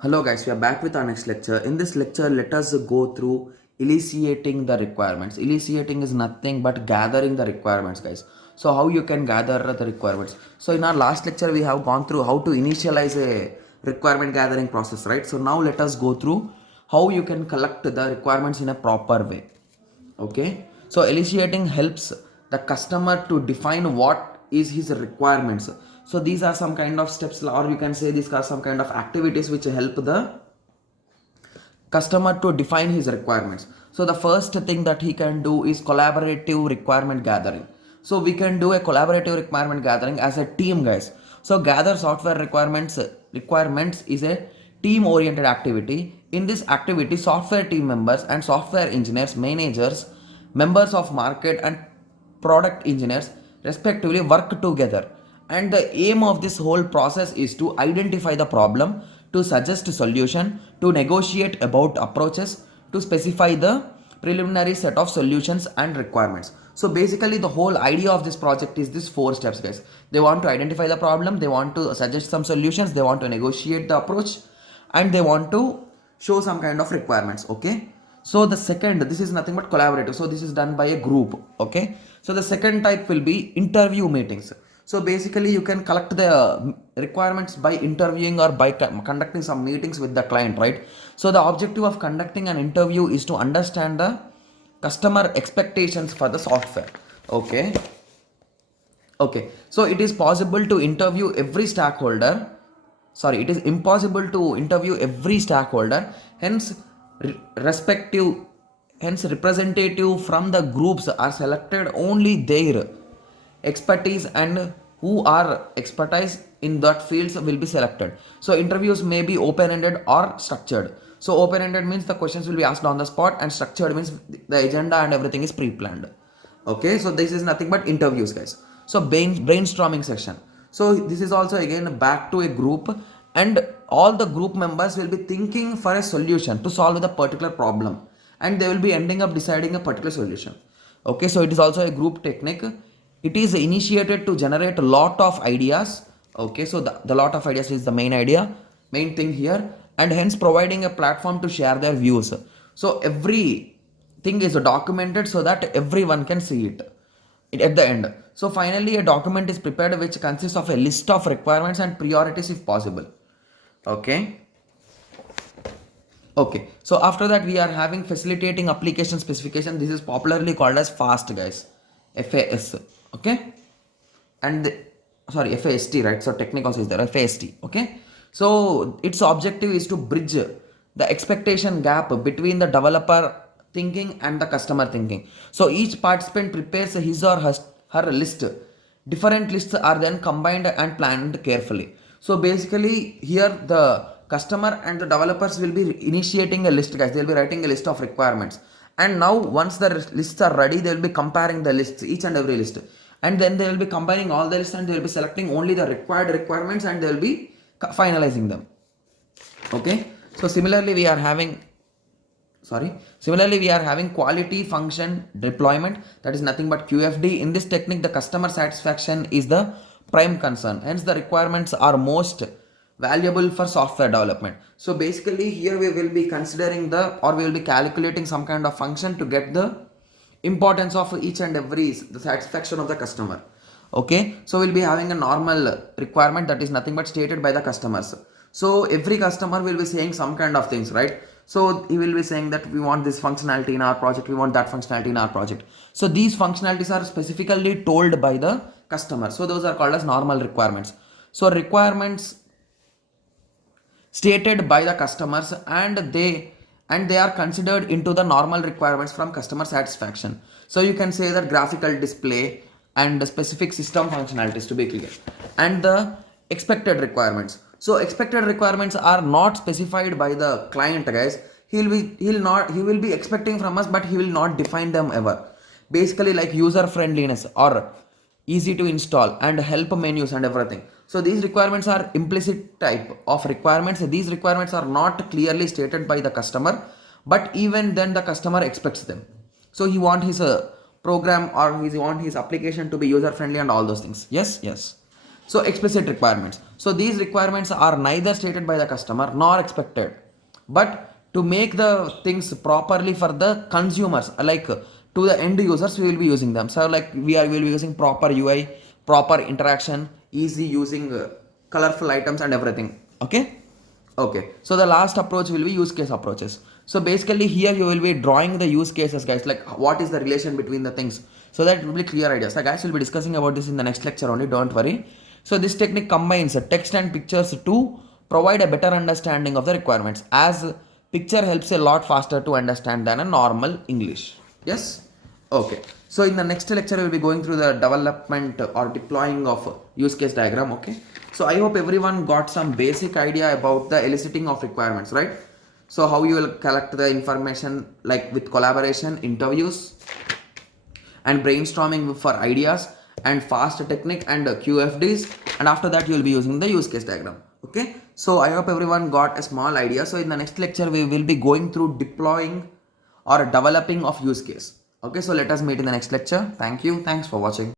Hello guys, we are back with our next lecture. In this lecture, let us go through eliciting the requirements. Eliciting is nothing but gathering the requirements, guys. So how you can gather the requirements. So in our last lecture, we have gone through how to initialize a requirement gathering process, right? So now let us go through how you can collect the requirements in a proper way. Okay, so eliciting helps the customer to define what is his requirements. So these are some kind of steps, or you can say these are some kind of activities which help the customer to define his requirements. So the first thing that he can do is collaborative requirement gathering. So we can do a collaborative requirement gathering as a team, guys. So gather software requirements is a team oriented activity. In this activity, software team members and software engineers, managers, members of market and product engineers respectively work together, and the aim of this whole process is to identify the problem, to suggest solution, to negotiate about approaches, to specify the preliminary set of solutions and requirements. So basically the whole idea of this project is this four steps, guys. They want to identify the problem, they want to suggest some solutions, they want to negotiate the approach, and they want to show some kind of requirements. Okay, so the second, this is nothing but collaborative, so this is done by a group. Okay, so the second type will be interview meetings. So basically you can collect the requirements by interviewing or by conducting some meetings with the client, right? So the objective of conducting an interview is to understand the customer expectations for the software. Okay, okay, so it is possible to interview every stakeholder, sorry, it is impossible to interview every stakeholder. Hence respective, hence representative from the groups are selected, only their expertise and who are expertise in that fields will be selected. So interviews may be open ended or structured. So open ended means the questions will be asked on the spot, and structured means the agenda and everything is pre planned. Okay, so this is nothing but interviews, guys. So brainstorming session, so this is also again back to a group, and all the group members will be thinking for a solution to solve the particular problem, and they will be ending up deciding a particular solution. Okay, so it is also a group technique. It is initiated to generate a lot of ideas. Okay, so the lot of ideas is the main thing here, and hence providing a platform to share their views. So every thing is documented so that everyone can see it at the end. So finally a document is prepared which consists of a list of requirements and priorities if possible. Okay, okay, so after that we are having facilitating application specification. This is popularly called as fast, guys. FAS. Okay, and sorry, FAST, right? So technical is there, FAST. Okay, so its objective is to bridge the expectation gap between the developer thinking and the customer thinking. So each participant prepares his or her list. Different lists are then combined and planned carefully. So basically here the customer and the developers will be initiating a list, guys. They will be writing a list of requirements, and now once the lists are ready, they will be comparing the lists, each and every list, and then they will be combining all the lists, and they will be selecting only the required requirements, and they will be finalizing them. Okay, so similarly we are having quality function deployment, that is nothing but QFD. In this technique the customer satisfaction is the prime concern, hence the requirements are most valuable for software development. So basically here we will be considering we will be calculating some kind of function to get the importance of each and every, the satisfaction of the customer. Okay, so we'll be having a normal requirement that is nothing but stated by the customers. So every customer will be saying some kind of things, right? So he will be saying that we want this functionality in our project, we want that functionality in our project. So these functionalities are specifically told by the customer, so those are called as normal requirements. So requirements stated by the customers, and they are considered into the normal requirements from customer satisfaction. So you can say that graphical display and the specific system functionalities, to be clear, and the expected requirements. So expected requirements are not specified by the client, guys. He will be expecting from us, but he will not define them ever. Basically like user friendliness or easy to install and help menus and everything. So these requirements are implicit type of requirements. These requirements are not clearly stated by the customer, but even then the customer expects them. So he want his program, or he want his application to be user friendly and all those things. Yes, yes. So explicit requirements. So these requirements are neither stated by the customer nor expected, but to make the things properly for the consumers, like to the end users, we will be using them. So like we will be using proper UI, proper interaction, easy using colorful items and everything. Okay. Okay, so the last approach will be use case approaches. So basically here you will be drawing the use cases, guys, like what is the relation between the things. So that will be clear ideas. So guys, we'll be discussing about this in the next lecture only, don't worry. So this technique combines text and pictures to provide a better understanding of the requirements, as picture helps a lot faster to understand than a normal English. Yes? Okay. So in the next lecture, we'll be going through the development or deploying of use case diagram. Okay. So I hope everyone got some basic idea about the eliciting of requirements, right? So how you will collect the information, like with collaboration, interviews, and brainstorming for ideas, and fast technique and QFDs, and after that you will be using the use case diagram. Okay. So I hope everyone got a small idea. So in the next lecture, we will be going through deploying or developing of use case. Okay, so let us meet in the next lecture. Thank you. Thanks for watching.